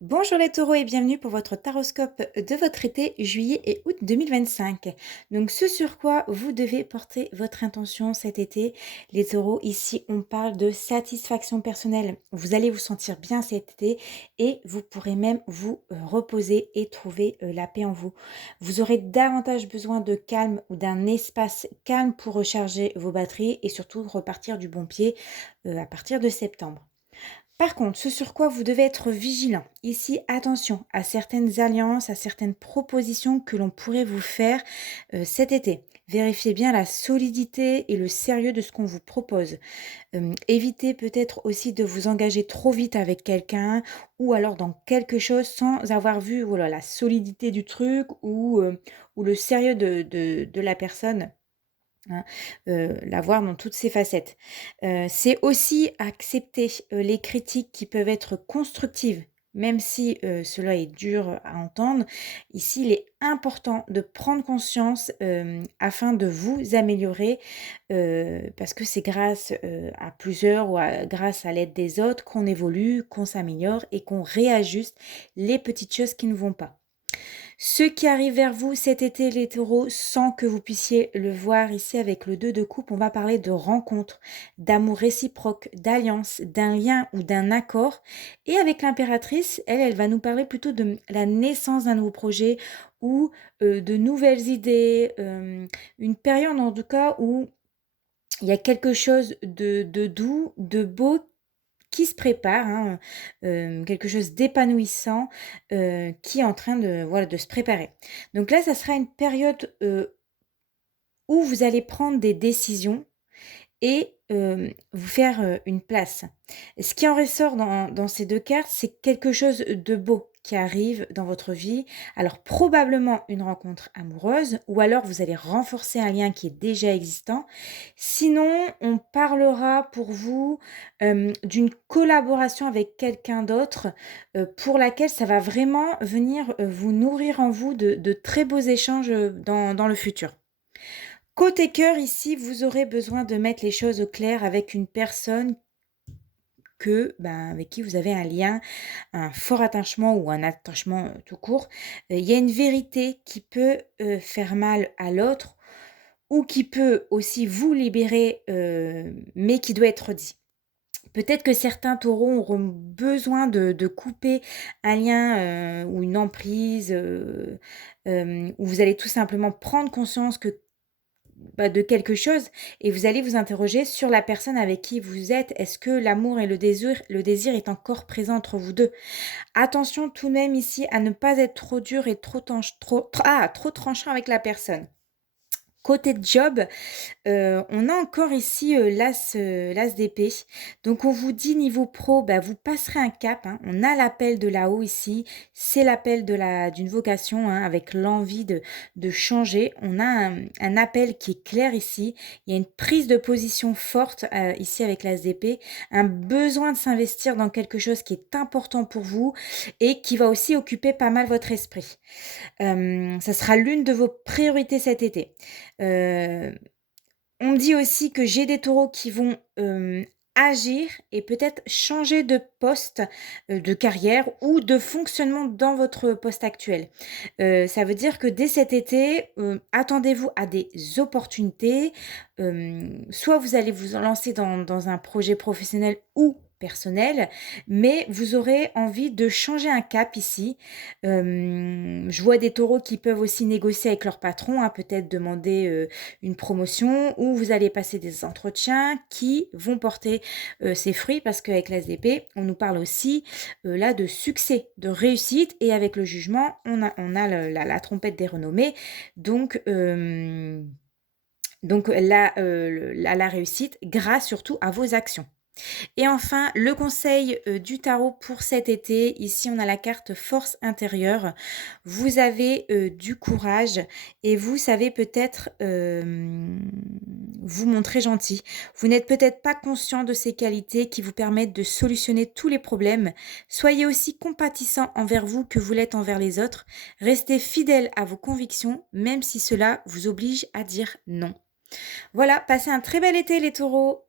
Bonjour les taureaux et bienvenue pour votre taroscope de votre été juillet et août 2025. Donc ce sur quoi vous devez porter votre intention cet été, les taureaux, ici on parle de satisfaction personnelle. Vous allez vous sentir bien cet été et vous pourrez même vous reposer et trouver la paix en vous. Vous aurez davantage besoin de calme ou d'un espace calme pour recharger vos batteries et surtout repartir du bon pied à partir de septembre. Par contre, ce sur quoi vous devez être vigilant, ici, attention à certaines alliances, à certaines propositions que l'on pourrait vous faire cet été. Vérifiez bien la solidité et le sérieux de ce qu'on vous propose. Évitez peut-être aussi de vous engager trop vite avec quelqu'un ou alors dans quelque chose sans avoir vu voilà, la solidité du truc ou le sérieux de la personne. Hein, la voir dans toutes ses facettes. C'est aussi accepter, les critiques qui peuvent être constructives, même si, cela est dur à entendre. Ici, il est important de prendre conscience, afin de vous améliorer, parce que c'est grâce, à plusieurs ou grâce à l'aide des autres qu'on évolue, qu'on s'améliore et qu'on réajuste les petites choses qui ne vont pas. Ce qui arrive vers vous cet été, les taureaux, sans que vous puissiez le voir ici avec le 2 de coupe, on va parler de rencontres, d'amour réciproque, d'alliance, d'un lien ou d'un accord. Et avec l'impératrice, elle va nous parler plutôt de la naissance d'un nouveau projet ou de nouvelles idées, une période en tout cas où il y a quelque chose de doux, de beau qui se prépare, hein, quelque chose d'épanouissant, qui est en train de voilà, de se préparer. Donc là, ça sera une période, où vous allez prendre des décisions et vous faire, une place. Ce qui en ressort dans ces 2 cartes, c'est quelque chose de beau qui arrive dans votre vie. Alors probablement une rencontre amoureuse ou alors vous allez renforcer un lien qui est déjà existant. Sinon, on parlera pour vous, d'une collaboration avec quelqu'un d'autre, pour laquelle ça va vraiment venir, vous nourrir en vous de très beaux échanges, dans le futur. Côté cœur, ici, vous aurez besoin de mettre les choses au clair avec une personne avec qui vous avez un lien, un fort attachement ou un attachement, tout court. Il y a une vérité qui peut, faire mal à l'autre ou qui peut aussi vous libérer, mais qui doit être dit. Peut-être que certains taureaux auront besoin de couper un lien, ou une emprise, où vous allez tout simplement prendre conscience de quelque chose et vous allez vous interroger sur la personne avec qui vous êtes. Est-ce que l'amour et le désir est encore présent entre vous 2? Attention tout de même ici à ne pas être trop dur et trop tranchant avec la personne. Côté job, on a encore ici, l'as d'épée. Donc on vous dit niveau pro, vous passerez un cap, hein. On a l'appel de là-haut ici, c'est l'appel d'une vocation, hein, avec l'envie de changer. On a un appel qui est clair ici. Il y a une prise de position forte, ici avec l'as d'épée, un besoin de s'investir dans quelque chose qui est important pour vous et qui va aussi occuper pas mal votre esprit. Ça sera l'une de vos priorités cet été. Heu, on me dit aussi que j'ai des taureaux qui vont, agir et peut-être changer de poste, de carrière ou de fonctionnement dans votre poste actuel. Ça veut dire que dès cet été, attendez-vous à des opportunités. Soit vous allez vous lancer dans un projet professionnel ou personnel, mais vous aurez envie de changer un cap ici. Je vois des taureaux qui peuvent aussi négocier avec leur patron, hein, peut-être demander, une promotion ou vous allez passer des entretiens qui vont porter, ses fruits parce qu'avec l'ASDP, on nous parle aussi, là de succès, de réussite et avec le jugement, on a le la trompette des renommées donc la réussite grâce surtout à vos actions. Et enfin, le conseil, du tarot pour cet été, ici on a la carte force intérieure. Vous avez, du courage et vous savez peut-être, vous montrer gentil. Vous n'êtes peut-être pas conscient de ces qualités qui vous permettent de solutionner tous les problèmes. Soyez aussi compatissant envers vous que vous l'êtes envers les autres. Restez fidèle à vos convictions, même si cela vous oblige à dire non. Voilà, passez un très bel été les taureaux!